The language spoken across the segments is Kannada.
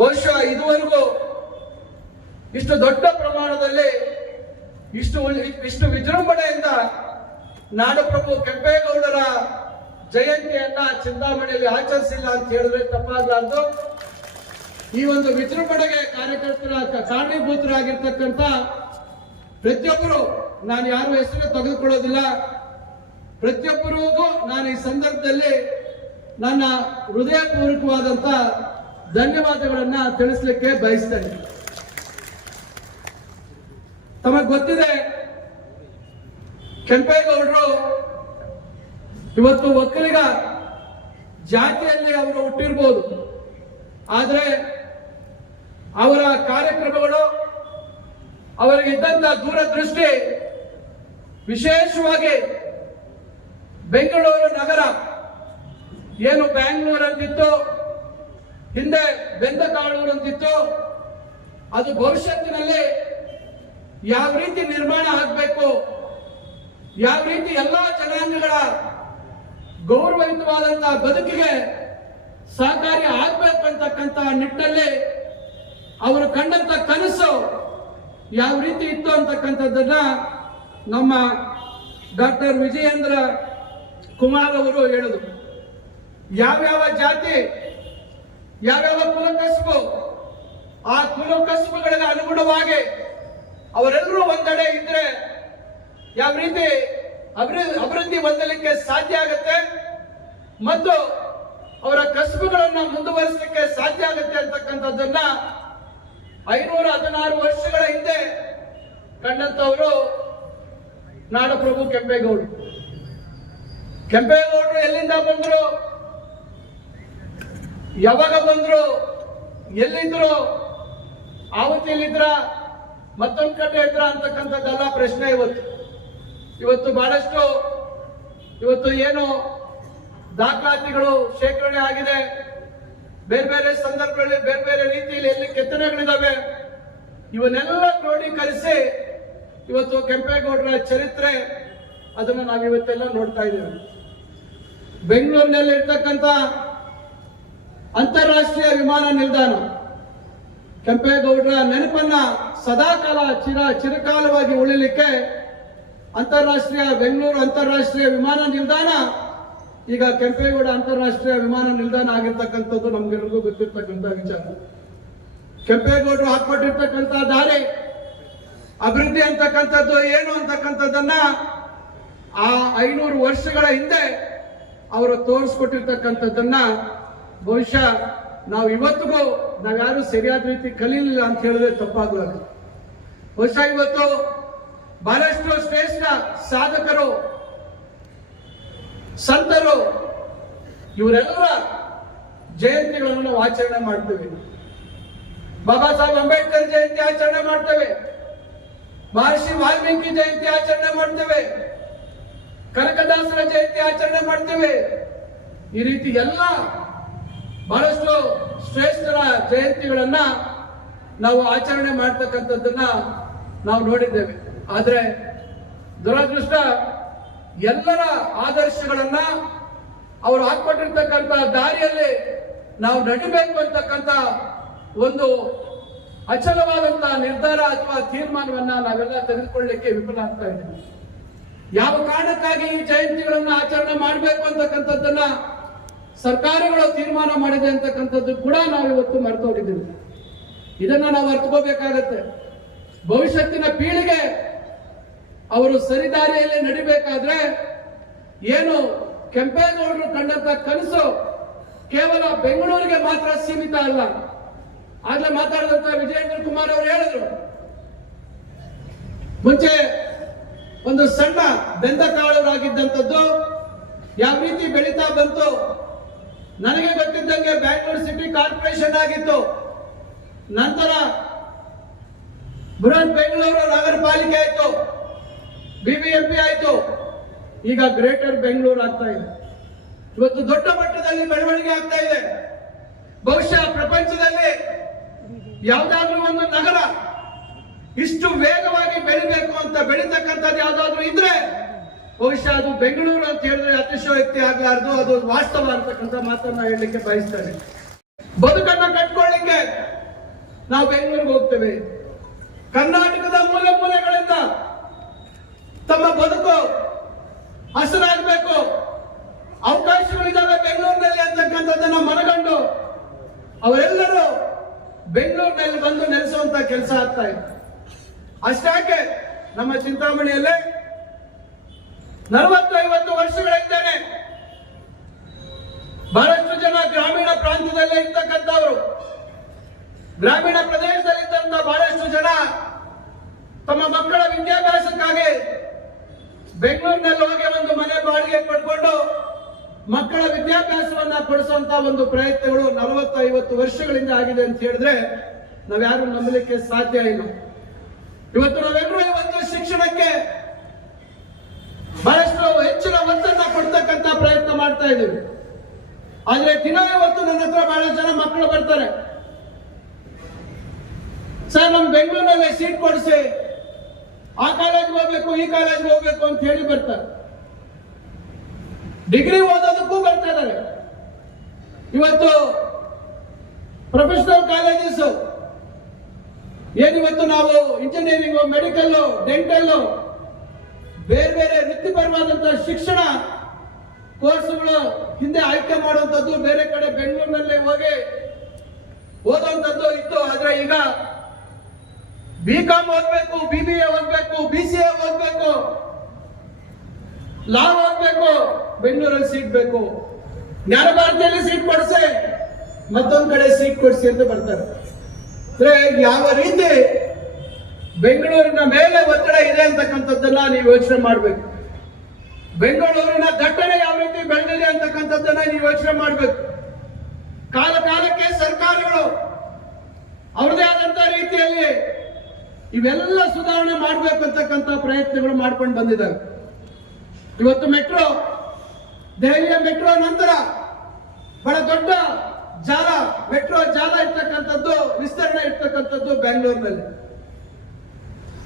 ಬಹುಶಃ ಇದುವರೆಗೂ ಇಷ್ಟು ದೊಡ್ಡ ಪ್ರಮಾಣದಲ್ಲಿ ಇಷ್ಟು ವಿಜೃಂಭಣೆಯಿಂದ ನಾಡಪ್ರಭು ಕೆಂಪೇಗೌಡರ ಜಯಂತಿಯನ್ನ ಚಿಂತಾಮಣಿಯಲ್ಲಿ ಆಚರಿಸಿಲ್ಲ ಅಂತ ಹೇಳಿದ್ರೆ ತಪ್ಪಾಗಲಾರ್ದು. ಈ ಒಂದು ವಿಜೃಂಭಣೆಗೆ ಕಾರಣೀಭೂತರಾಗಿರ್ತಕ್ಕಂಥ ಪ್ರತಿಯೊಬ್ಬರು, ನಾನು ಯಾರ ಹೆಸರು ತೆಗೆದುಕೊಳ್ಳೋದಿಲ್ಲ, ಪ್ರತಿಯೊಬ್ಬರಿಗೂ ನಾನು ಈ ಸಂದರ್ಭದಲ್ಲಿ ನನ್ನ ಹೃದಯಪೂರ್ವಕವಾದಂತ ಧನ್ಯವಾದಗಳನ್ನ ತಿಳಿಸ್ಲಿಕ್ಕೆ ಬಯಸ್ತೇನೆ. ತಮಗೆ ಗೊತ್ತಿದೆ, ಕೆಂಪೇಗೌಡರು ಇವತ್ತು ಒಕ್ಕಲಿಗ ಜಾತಿಯಲ್ಲಿ ಅವರು ಹುಟ್ಟಿರ್ಬೋದು, ಆದರೆ ಅವರ ಕಾರ್ಯಕ್ರಮಗಳು, ಅವರಿಗಿದ್ದಂತ ದೂರದೃಷ್ಟಿ ವಿಶೇಷವಾಗಿ ಬೆಂಗಳೂರು ನಗರ ಏನು ಬ್ಯಾಂಗ್ಳೂರ್ ಅಂತಿತ್ತು, ಹಿಂದೆ ಬೆಂದಕಾಳೂರು ಅಂತಿತ್ತು, ಅದು ಭವಿಷ್ಯತ್ತಿನಲ್ಲಿ ಯಾವ ರೀತಿ ನಿರ್ಮಾಣ ಆಗಬೇಕು, ಯಾವ ರೀತಿ ಎಲ್ಲಾ ಜನಾಂಗಗಳ ಗೌರವಯುತವಾದಂತಹ ಬದುಕಿಗೆ ಸಹಕಾರಿ ಆಗ್ಬೇಕು ಅಂತಕ್ಕಂಥ ನಿಟ್ಟಿನಲ್ಲಿ ಅವರು ಕಂಡಂತ ಕನಸು ಯಾವ ರೀತಿ ಇತ್ತು ಅಂತಕ್ಕಂಥದ್ದನ್ನ ನಮ್ಮ ಡಾಕ್ಟರ್ ವಿಜಯೇಂದ್ರ ಕುಮಾರ್ ಅವರು ಹೇಳಿದರು. ಯಾವ್ಯಾವ ಜಾತಿ, ಯಾವ್ಯಾವ ಕುಲಕಸುಬು, ಆ ಕುಲಕಸುಬುಗಳಿಗೆ ಅನುಗುಣವಾಗಿ ಅವರೆಲ್ಲರೂ ಒಂದೆಡೆ ಇದ್ರೆ ಯಾವ ರೀತಿ ಅಭಿವೃದ್ಧಿ ಹೊಂದಲಿಕ್ಕೆ ಸಾಧ್ಯ ಆಗುತ್ತೆ ಮತ್ತು ಅವರ ಕಸುಬುಗಳನ್ನ ಮುಂದುವರಿಸಲಿಕ್ಕೆ ಸಾಧ್ಯ ಆಗುತ್ತೆ ಅಂತಕ್ಕಂಥದ್ದನ್ನ 516 ವರ್ಷಗಳ ಹಿಂದೆ ಕಂಡಂತವರು ನಾಡಪ್ರಭು ಕೆಂಪೇಗೌಡರು. ಕೆಂಪೇಗೌಡರು ಎಲ್ಲಿಂದ ಬಂದ್ರು, ಯಾವಾಗ ಬಂದ್ರು, ಎಲ್ಲಿದ್ರು, ಆವತ್ತಿಲಿದ್ರ ಮತ್ತೊಂದು ಕಡೆ ಇದ್ರ ಅಂತಕ್ಕಂಥದ್ದೆಲ್ಲ ಪ್ರಶ್ನೆ. ಇವತ್ತು ಬಹಳಷ್ಟು ಏನು ದಾಖಲಾತಿಗಳು ಶೇಖರಣೆ ಆಗಿದೆ, ಬೇರೆ ಬೇರೆ ಸಂದರ್ಭಗಳಲ್ಲಿ ಬೇರೆ ಬೇರೆ ರೀತಿಯಲ್ಲಿ ಎಲ್ಲಿ ಕೆತ್ತನೆಗಳಿದಾವೆ, ಇವನ್ನೆಲ್ಲ ಕ್ರೋಢೀಕರಿಸಿ ಇವತ್ತು ಕೆಂಪೇಗೌಡರ ಚರಿತ್ರೆ ಅದನ್ನ ನಾವಿವತ್ತೆಲ್ಲ ನೋಡ್ತಾ ಇದ್ದೇವೆ. ಬೆಂಗಳೂರಿನಲ್ಲಿ ಇರ್ತಕ್ಕಂಥ ಅಂತಾರಾಷ್ಟ್ರೀಯ ವಿಮಾನ ನಿಲ್ದಾಣ ಕೆಂಪೇಗೌಡರ ನೆನಪನ್ನ ಸದಾಕಾಲ ಚಿರಕಾಲವಾಗಿ ಉಳಿಲಿಕ್ಕೆ ಬೆಂಗಳೂರು ಅಂತಾರಾಷ್ಟ್ರೀಯ ವಿಮಾನ ನಿಲ್ದಾಣ ಈಗ ಕೆಂಪೇಗೌಡ ಅಂತಾರಾಷ್ಟ್ರೀಯ ವಿಮಾನ ನಿಲ್ದಾಣ ಆಗಿರ್ತಕ್ಕಂಥದ್ದು ನಮ್ಗೆಲ್ರಿಗೂ ಗೊತ್ತಿರ್ತಕ್ಕಂಥ ವಿಚಾರ. ಕೆಂಪೇಗೌಡರು ಹಾಕೊಟ್ಟಿರ್ತಕ್ಕಂಥ ದಾರಿ, ಅಭಿವೃದ್ಧಿ ಅಂತಕ್ಕಂಥದ್ದು ಏನು ಅಂತಕ್ಕಂಥದ್ದನ್ನ ಆ 500 ವರ್ಷಗಳ ಹಿಂದೆ ಅವರು ತೋರಿಸ್ಕೊಟ್ಟಿರ್ತಕ್ಕಂಥದ್ದನ್ನ ಬಹುಶಃ ನಾವು ಇವತ್ತಿಗೂ ನಾವ್ಯಾರು ಸರಿಯಾದ ರೀತಿ ಕಲೀಲಿಲ್ಲ ಅಂತ ಹೇಳಿದ್ರೆ ತಪ್ಪಾಗಲಾರದು. ಬಹುಶಃ ಇವತ್ತು ಬಹಳಷ್ಟು ಶ್ರೇಷ್ಠ ಸಾಧಕರು, ಸಂತರು, ಇವರೆಲ್ಲರ ಜಯಂತಿಗಳನ್ನು ನಾವು ಆಚರಣೆ ಮಾಡ್ತೇವೆ. ಬಾಬಾ ಸಾಹೇಬ್ ಅಂಬೇಡ್ಕರ್ ಜಯಂತಿ ಆಚರಣೆ ಮಾಡ್ತೇವೆ, ಮಹರ್ಷಿ ವಾಲ್ಮೀಕಿ ಜಯಂತಿ ಆಚರಣೆ ಮಾಡ್ತೇವೆ, ಕನಕದಾಸರ ಜಯಂತಿ ಆಚರಣೆ ಮಾಡ್ತೇವೆ. ಈ ರೀತಿ ಎಲ್ಲ ಬಹಳಷ್ಟು ಶ್ರೇಷ್ಠರ ಜಯಂತಿಗಳನ್ನ ನಾವು ಆಚರಣೆ ಮಾಡ್ತಕ್ಕಂಥದ್ದನ್ನ ನಾವು ನೋಡಿದ್ದೇವೆ. ಆದ್ರೆ ದುರದೃಷ್ಟ, ಎಲ್ಲರ ಆದರ್ಶಗಳನ್ನ ಅವರು ಹಾಕೊಟ್ಟಿರ್ತಕ್ಕಂಥ ದಾರಿಯಲ್ಲಿ ನಾವು ನಡಿಬೇಕು ಅಂತಕ್ಕಂಥ ಒಂದು ಅಚಲವಾದಂತಹ ನಿರ್ಧಾರ ಅಥವಾ ತೀರ್ಮಾನವನ್ನ ನಾವೆಲ್ಲ ತೆಗೆದುಕೊಳ್ಳಲಿಕ್ಕೆ ವಿಫಲ ಆಗ್ತಾ ಇದ್ದೀವಿ. ಯಾವ ಕಾರಣಕ್ಕಾಗಿ ಈ ಜಯಂತಿಗಳನ್ನ ಆಚರಣೆ ಮಾಡಬೇಕು ಅಂತಕ್ಕಂಥದ್ದನ್ನ ಸರ್ಕಾರಗಳು ತೀರ್ಮಾನ ಮಾಡಿದೆ ಅಂತಕ್ಕಂಥದ್ದು ಕೂಡ ನಾವು ಇವತ್ತು ಮರೆತೋಗಿದ್ದೀವಿ. ಇದನ್ನ ನಾವು ಅರ್ಥಕೋಬೇಕಾಗತ್ತೆ. ಭವಿಷ್ಯತ್ತಿನ ಪೀಳಿಗೆ ಅವರು ಸರಿದಾರಿಯಲ್ಲಿ ನಡಿಬೇಕಾದ್ರೆ ಏನು ಕೆಂಪೇಗೌಡರು ಕಂಡಂತ ಕನಸು ಕೇವಲ ಬೆಂಗಳೂರಿಗೆ ಮಾತ್ರ ಸೀಮಿತ ಅಲ್ಲ. ಆಗ್ಲೇ ಮಾತಾಡಿದಂತ ವಿಜಯೇಂದ್ರ ಕುಮಾರ್ ಅವರು ಹೇಳಿದ್ರು, ಮುಂಚೆ ಒಂದು ಸಣ್ಣ ಬೆಂದಕಾಳರಾಗಿದ್ದಂಥದ್ದು ಯಾವ ರೀತಿ ಬೆಳೀತಾ ಬಂತು. ನನಗೆ ಗೊತ್ತಿದ್ದಂಗೆ ಬ್ಯಾಂಗ್ಳೂರ್ ಸಿಟಿ ಕಾರ್ಪೊರೇಷನ್ ಆಗಿತ್ತು, ನಂತರ ಬೃಹತ್ ಬೆಂಗಳೂರು ನಗರ ಪಾಲಿಕೆ ಆಯ್ತು, ಬಿಬಿಎಂಪಿ ಆಯ್ತು, ಈಗ ಗ್ರೇಟರ್ ಬೆಂಗಳೂರು ಆಗ್ತಾ ಇದೆ. ಇವತ್ತು ದೊಡ್ಡ ಮಟ್ಟದಲ್ಲಿ ಬೆಳವಣಿಗೆ ಆಗ್ತಾ ಇದೆ. ಬಹುಶಃ ಪ್ರಪಂಚದಲ್ಲಿ ಯಾವುದಾದ್ರೂ ಒಂದು ನಗರ ಇಷ್ಟು ವೇಗವಾಗಿ ಬೆಳಿಬೇಕು ಅಂತ ಬೆಳೀತಕ್ಕಂಥದ್ದು ಯಾವ್ದಾದ್ರು ಇದ್ರೆ ಬಹುಶಃ ಅದು ಬೆಂಗಳೂರು ಅಂತ ಹೇಳಿದ್ರೆ ಅತಿಶಯೋಕ್ತಿ ಆಗ್ಲಾರ್ದು, ಅದು ವಾಸ್ತವ ಅಂತಕ್ಕಂಥ ಮಾತನ್ನ ಹೇಳಲಿಕ್ಕೆ ಬಯಸ್ತೇನೆ. ಬದುಕನ್ನ ಕಟ್ಕೊಳ್ಳಿಕ್ಕೆ ನಾವು ಬೆಂಗಳೂರಿಗೆ ಹೋಗ್ತೇವೆ. ಕರ್ನಾಟಕದ ಮೂಲೆ ಮೂಲೆಗಳಿಂದ ತಮ್ಮ ಬದುಕು ಹಸರಾಗಬೇಕು, ಅವಕಾಶಗಳಿದ್ದಾವೆ ಬೆಂಗಳೂರಿನಲ್ಲಿ ಅಂತಕ್ಕಂಥದ್ದನ್ನ ಮನಗಂಡು ಅವರೆಲ್ಲರೂ ಬೆಂಗಳೂರಿನಲ್ಲಿ ಬಂದು ನೆಲೆಸುವಂತ ಕೆಲಸ ಆಗ್ತಾ ಇದೆ. ಅಷ್ಟಾಕೆ ನಮ್ಮ ಚಿಂತಾಮಣಿಯಲ್ಲೇ 40-50 ವರ್ಷಗಳಿಂದಾನೆ ಬಹಳಷ್ಟು ಜನ ಗ್ರಾಮೀಣ ಪ್ರಾಂತ್ಯದಲ್ಲೇ ಇರ್ತಕ್ಕಂಥವ್ರು, ಗ್ರಾಮೀಣ ಪ್ರದೇಶದಲ್ಲಿದ್ದಂತ ಬಹಳಷ್ಟು ಜನ ತಮ್ಮ ಮಕ್ಕಳ ವಿದ್ಯಾಭ್ಯಾಸಕ್ಕಾಗಿ ಬೆಂಗಳೂರಿನಲ್ಲಿ ಹೋಗಿ ಒಂದು ಮನೆ ಬಾಡಿಗೆ ಪಡ್ಕೊಂಡು ಮಕ್ಕಳ ವಿದ್ಯಾಭ್ಯಾಸವನ್ನ ಕೊಡಿಸುವಂತ ಒಂದು ಪ್ರಯತ್ನಗಳು 40-50 ವರ್ಷಗಳಿಂದ ಆಗಿದೆ ಅಂತ ಹೇಳಿದ್ರೆ ನಾವ್ಯಾರು ನಂಬಲಿಕ್ಕೆ ಸಾಧ್ಯ ಇಲ್ಲ. ಇವತ್ತು ನಾವೆಲ್ಲರೂ ಇವತ್ತು ಶಿಕ್ಷಣಕ್ಕೆ ಬಹಳಷ್ಟು ಹೆಚ್ಚಿನ ಒತ್ತನ್ನ ಕೊಡ್ತಕ್ಕಂತ ಪ್ರಯತ್ನ ಮಾಡ್ತಾ ಇದ್ದೀವಿ. ಆದ್ರೆ ದಿನ ಇವತ್ತು ನನ್ನ ಹತ್ರ ಬಹಳಷ್ಟು ಜನ ಮಕ್ಕಳು ಬರ್ತಾರೆ, ಸರ್ ನಮ್ ಬೆಂಗಳೂರಿನಲ್ಲಿ ಸೀಟ್ ಕೊಡಿಸಿ, ಆ ಕಾಲೇಜ್ಗೆ ಹೋಗ್ಬೇಕು ಈ ಕಾಲೇಜ್ಗೆ ಹೋಗ್ಬೇಕು ಅಂತ ಹೇಳಿ ಬರ್ತಾರೆ. ಡಿಗ್ರಿ ಓದೋದಕ್ಕೂ ಬರ್ತಾ ಇದ್ದಾರೆ. ಇವತ್ತು ಪ್ರೊಫೆಷನಲ್ ಕಾಲೇಜಸ್ ಏನಿವತ್ತು ನಾವು ಇಂಜಿನಿಯರಿಂಗ್, ಮೆಡಿಕಲ್, ಡೆಂಟಲ್, ಬೇರೆ ಬೇರೆ ವೃತ್ತಿಪರವಾದಂತಹ ಶಿಕ್ಷಣ ಕೋರ್ಸ್ಗಳು ಹಿಂದೆ ಆಯ್ಕೆ ಮಾಡುವಂತದ್ದು ಬೇರೆ ಕಡೆ ಬೆಂಗಳೂರಿನಲ್ಲಿ ಹೋಗಿ ಓದುವಂತದ್ದು ಇತ್ತು. ಆದ್ರೆ ಈಗ BCom ಓದ್ಬೇಕು, BBA ಓದ್ಬೇಕು, BCA ಓದ್ಬೇಕು, ಲಾ ಓದ್ಬೇಕು, ಬೆಂಗಳೂರಲ್ಲಿ ಸೀಟ್ ಬೇಕು, ಜ್ಞಾನ ಭಾರತಿಯಲ್ಲಿ ಸೀಟ್ ಕೊಡಿಸಿ, ಮತ್ತೊಂದ್ ಕಡೆ ಸೀಟ್ ಕೊಡಿಸಿ ಅಂತ ಬರ್ತಾರೆ. ಯಾವ ರೀತಿ ಬೆಂಗಳೂರಿನ ಮೇಲೆ ಒತ್ತಡ ಇದೆ ಅಂತಕ್ಕಂಥದ್ದನ್ನ ನೀವು ಯೋಚನೆ ಮಾಡ್ಬೇಕು. ಬೆಂಗಳೂರಿನ ದಟ್ಟಣೆ ಯಾವ ರೀತಿ ಬೆಳೆದಿದೆ ಅಂತಕ್ಕಂಥದ್ದನ್ನ ನೀವು ಯೋಚನೆ ಮಾಡ್ಬೇಕು. ಕಾಲ ಕಾಲಕ್ಕೆ ಸರ್ಕಾರಗಳು ಅವ್ರದೇ ಆದಂತ ರೀತಿಯಲ್ಲಿ ಇವೆಲ್ಲ ಸುಧಾರಣೆ ಮಾಡ್ಬೇಕು ಅಂತಕ್ಕಂಥ ಪ್ರಯತ್ನಗಳು ಮಾಡ್ಕೊಂಡು ಬಂದಿದ್ದಾರೆ. ಇವತ್ತು ಮೆಟ್ರೋ, ದೆಹಲಿಯ ಮೆಟ್ರೋ ನಂತರ ಬಹಳ ದೊಡ್ಡ ಜಾಲ, ಮೆಟ್ರೋ ಜಾಲ ಇರ್ತಕ್ಕಂಥದ್ದು, ವಿಸ್ತರಣೆ ಇರ್ತಕ್ಕಂಥದ್ದು ಬೆಂಗಳೂರಿನಲ್ಲಿ.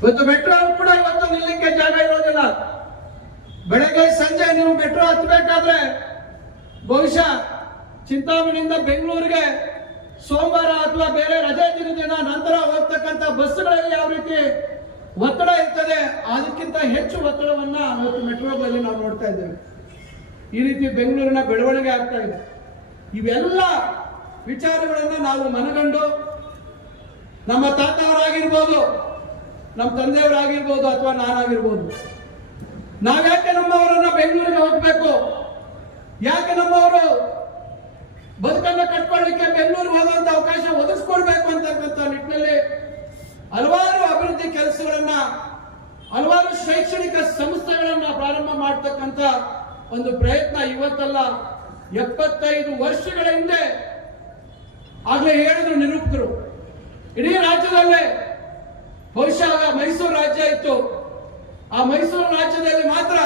ಇವತ್ತು ಮೆಟ್ರೋ ಕೂಡ ಇವತ್ತು ನಿಲ್ಲಕ್ಕೆ ಜಾಗ ಇರೋದಿಲ್ಲ. ಬೆಳಗ್ಗೆ ಸಂಜೆ ನೀವು ಮೆಟ್ರೋ ಹತ್ತಬೇಕಾದ್ರೆ ಬಹುಶಃ ಚಿಂತಾಮಣಿಯಿಂದ ಬೆಂಗಳೂರಿಗೆ ಸೋಮವಾರ ಅಥವಾ ಬೇರೆ ರಜೆ ದಿನದ ನಂತರ ಹೋಗ್ತಕ್ಕಂಥ ಬಸ್ಗಳಲ್ಲಿ ಯಾವ ರೀತಿ ಒತ್ತಡ ಇರ್ತದೆ ಅದಕ್ಕಿಂತ ಹೆಚ್ಚು ಒತ್ತಡವನ್ನ ಇವತ್ತು ಮೆಟ್ರೋಗಳಲ್ಲಿ ನಾವು ನೋಡ್ತಾ ಇದ್ದೇವೆ. ಈ ರೀತಿ ಬೆಂಗಳೂರಿನ ಬೆಳವಣಿಗೆ ಆಗ್ತಾ ಇದೆ. ಇವೆಲ್ಲ ವಿಚಾರಗಳನ್ನ ನಾವು ಮನಗಂಡು ನಮ್ಮ ತಾತವರಾಗಿರ್ಬೋದು, ನಮ್ಮ ತಂದೆಯವರಾಗಿರ್ಬೋದು, ಅಥವಾ ನಾನಾಗಿರ್ಬೋದು, ನಾವ್ಯಾಕೆ ನಮ್ಮವರನ್ನ ಬೆಂಗಳೂರಿಗೆ ಹೋಗ್ಬೇಕು, ಯಾಕೆ ನಮ್ಮವರು ಬದುಕನ್ನ ಕಟ್ಕೊಳ್ಳಿಕ್ಕೆ ಬೆಂಗಳೂರಿಗೆ ಹೋಗುವಂತ ಅವಕಾಶ ಒದಗಿಸ್ಕೊಡ್ಬೇಕು ಅಂತಕ್ಕಂಥ ನಿಟ್ಟಿನಲ್ಲಿ ಹಲವಾರು ಅಭಿವೃದ್ಧಿ ಕೆಲಸಗಳನ್ನ, ಹಲವಾರು ಶೈಕ್ಷಣಿಕ ಸಂಸ್ಥೆಗಳನ್ನ ಪ್ರಾರಂಭ ಮಾಡತಕ್ಕಂತ ಒಂದು ಪ್ರಯತ್ನ ಇವತ್ತಲ್ಲ 75 ವರ್ಷಗಳ ಹಿಂದೆ ಆಗ್ಲೇ ಹೇಳಿದ್ರು ನಿರೂಪಕರು. ಇಡೀ ರಾಜ್ಯದಲ್ಲೇ ಬಹುಶಃ ಮೈಸೂರು ರಾಜ್ಯ ಇತ್ತು. ಆ ಮೈಸೂರು ರಾಜ್ಯದಲ್ಲಿ ಮಾತ್ರ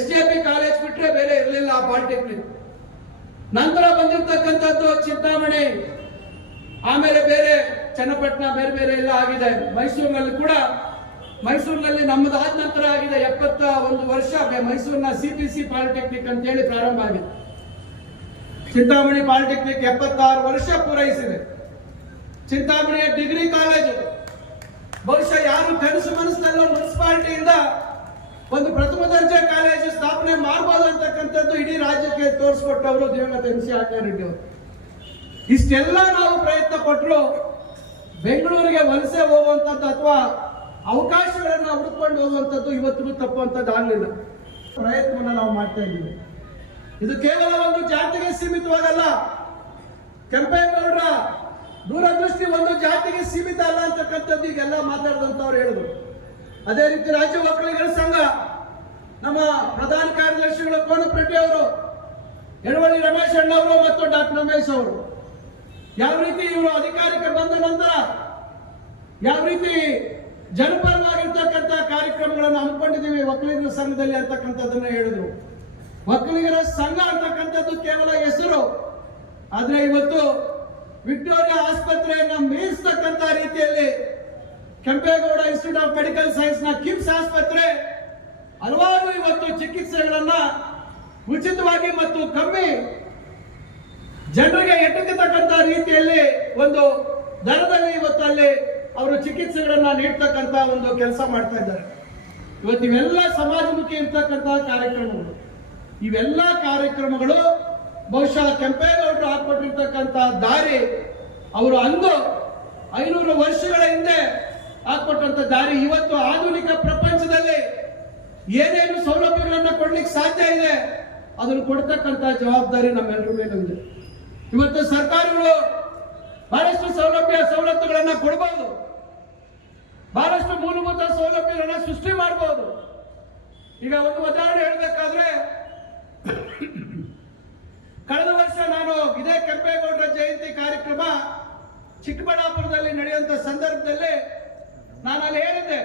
SJP ಕಾಲೇಜ್ ಬಿಟ್ರೆ ಬೇರೆ ಇರಲಿಲ್ಲ ಆ ಪಾಲಿಟೆಕ್ನಿಕ್. ನಂತರ ಬಂದಿರತಕ್ಕಂಥದ್ದು ಚಿಂತಾಮಣಿ, ಆಮೇಲೆ ಬೇರೆ ಚನ್ನಪಟ್ಟಣ, ಬೇರೆ ಬೇರೆ ಎಲ್ಲ ಆಗಿದೆ. ಮೈಸೂರಿನಲ್ಲಿ ನಮ್ಮದಾದ ನಂತರ ಆಗಿದೆ 71 ವರ್ಷ ಮೈಸೂರಿನ CPC ಪಾಲಿಟೆಕ್ನಿಕ್ ಅಂತ ಹೇಳಿ ಪ್ರಾರಂಭ ಆಗಿದೆ. ಚಿಂತಾಮಣಿ ಪಾಲಿಟೆಕ್ನಿಕ್ 76 ವರ್ಷ ಪೂರೈಸಿದೆ. ಚಿಂತಾಮಣಿಯ ಡಿಗ್ರಿ ಕಾಲೇಜು ಬಹುಶಃ ಯಾರು ಕನಸು ಮನಸ್ಸಿನಲ್ಲೂ ಮುನ್ಸಿಪಾಲಿಟಿಯಿಂದ ಒಂದು ಪ್ರಥಮ ದರ್ಜೆ ಕಾಲೇಜು ಸ್ಥಾಪನೆ ಮಾಡಬಹುದು ಅಂತಕ್ಕಂಥದ್ದು ಇಡೀ ರಾಜ್ಯಕ್ಕೆ ತೋರಿಸ್ಕೊಟ್ಟವರು ದಿವಂಗತ MC ಆಚಾರ್ಯ ಅವರು. ಇಷ್ಟೆಲ್ಲ ನಾವು ಪ್ರಯತ್ನ ಪಟ್ಟರು ಬೆಂಗಳೂರಿಗೆ ವಲಸೆ ಹೋಗುವಂಥದ್ದು ಅಥವಾ ಅವಕಾಶಗಳನ್ನ ಹುಡುಕೊಂಡು ಹೋಗುವಂಥದ್ದು ಇವತ್ತಿಗೂ ತಪ್ಪುವಂಥದ್ದು ಆಗಲಿಲ್ಲ. ಪ್ರಯತ್ನವನ್ನ ನಾವು ಮಾಡ್ತಾ ಇದ್ದೀವಿ. ಇದು ಕೇವಲ ಒಂದು ಜಾತಿಗೆ ಸೀಮಿತವಾಗಲ್ಲ. ಕೆಂಪೇಗೌಡರ ದೂರದೃಷ್ಟಿ ಒಂದು ಜಾತಿಗೆ ಸೀಮಿತ ಅಲ್ಲ ಅಂತಕ್ಕಂಥದ್ದು ಈಗೆಲ್ಲ ಮಾತಾಡಿದಂತವ್ರು ಹೇಳಿದ್ರು. ಅದೇ ರೀತಿ ರಾಜ್ಯ ಒಕ್ಕಲಿಗರ ಸಂಘ, ನಮ್ಮ ಪ್ರಧಾನ ಕಾರ್ಯದರ್ಶಿಗಳು ಕೋನಪ್ರೆಡ್ಡಿ ಅವರು, ಯಡವಳ್ಳಿ ರಮೇಶ್ ಅಣ್ಣವರು ಮತ್ತು ಡಾಕ್ಟರ್ ರಮೇಶ್ ಅವರು ಯಾವ ರೀತಿ ಇವರು ಅಧಿಕಾರಕ್ಕೆ ಬಂದ ನಂತರ ಯಾವ ರೀತಿ ಜನಪರವಾಗಿರ್ತಕ್ಕಂಥ ಕಾರ್ಯಕ್ರಮಗಳನ್ನು ಹಮ್ಮಿಕೊಂಡಿದ್ದೀವಿ ಒಕ್ಕಲಿಗರ ಸಂಘದಲ್ಲಿ ಅಂತಕ್ಕಂಥದ್ದನ್ನ ಹೇಳಿದ್ರು. ಒಕ್ಕಲಿಗರ ಸಂಘ ಅಂತಕ್ಕಂಥದ್ದು ಕೇವಲ ಹೆಸರು, ಆದ್ರೆ ಇವತ್ತು ವಿಕ್ಟೋರಿಯಾ ಆಸ್ಪತ್ರೆಯನ್ನ ಮೀರಿಸತಕ್ಕಂಥ ರೀತಿಯಲ್ಲಿ Kempegowda institute of medical science ನ ಕಿಮ್ಸ್ ಆಸ್ಪತ್ರೆ ಹಲವಾರು ಇವತ್ತು ಚಿಕಿತ್ಸೆಗಳನ್ನ ಉಚಿತವಾಗಿ ಮತ್ತು ಕಮ್ಮಿ ಜನರಿಗೆ ಎಟಕತಕ್ಕಂಥ ಒಂದು ದರದಲ್ಲಿ ಇವತ್ತು ಅಲ್ಲಿ ಅವರು ಚಿಕಿತ್ಸೆಗಳನ್ನ ನೀಡ್ತಕ್ಕಂತ ಒಂದು ಕೆಲಸ ಮಾಡ್ತಾ ಇದ್ದಾರೆ. ಇವತ್ತು ಇವೆಲ್ಲ ಸಮಾಜಮುಖಿ ಇರ್ತಕ್ಕಂಥ ಕಾರ್ಯಕ್ರಮಗಳು, ಇವೆಲ್ಲ ಕಾರ್ಯಕ್ರಮಗಳು ಬಹುಶಃ ಕೆಂಪೇಗೌಡರು ಹಾಕೊಟ್ಟಿರ್ತಕ್ಕಂಥ ದಾರಿ, ಅವರು ಅಂದು 500 ವರ್ಷಗಳ ಹಿಂದೆ ಹಾಕೊಟ್ಟಂತ ದಾರಿ ಇವತ್ತು ಆಧುನಿಕ ಪ್ರಪಂಚದಲ್ಲಿ ಏನೇನು ಸೌಲಭ್ಯಗಳನ್ನ ಕೊಡ್ಲಿಕ್ಕೆ ಸಾಧ್ಯ ಇದೆ ಅದನ್ನು ಕೊಡ್ತಕ್ಕಂಥ ಜವಾಬ್ದಾರಿ ನಮ್ಮೆಲ್ಲರ ಮೇಲೆ ಇದೆ. ಇವತ್ತು ಸರ್ಕಾರಗಳು ಬಹಳಷ್ಟು ಸವಲತ್ತುಗಳನ್ನ ಕೊಡಬಹುದು, ಬಹಳಷ್ಟು ಮೂಲಭೂತ ಸೌಲಭ್ಯಗಳನ್ನ ಸೃಷ್ಟಿ ಮಾಡಬಹುದು. ಈಗ ಒಂದು ಉದಾಹರಣೆ ಹೇಳಬೇಕಾದ್ರೆ, ಕಳೆದ ವರ್ಷ ನಾನು ಇದೇ ಕೆಂಪೇಗೌಡರ ಜಯಂತಿ ಕಾರ್ಯಕ್ರಮ ಚಿಕ್ಕಬಳ್ಳಾಪುರದಲ್ಲಿ ನಡೆಯುವಂತ ಸಂದರ್ಭದಲ್ಲಿ ನಾನು ಅಲ್ಲಿ ಹೇಳಿದ್ದೆ,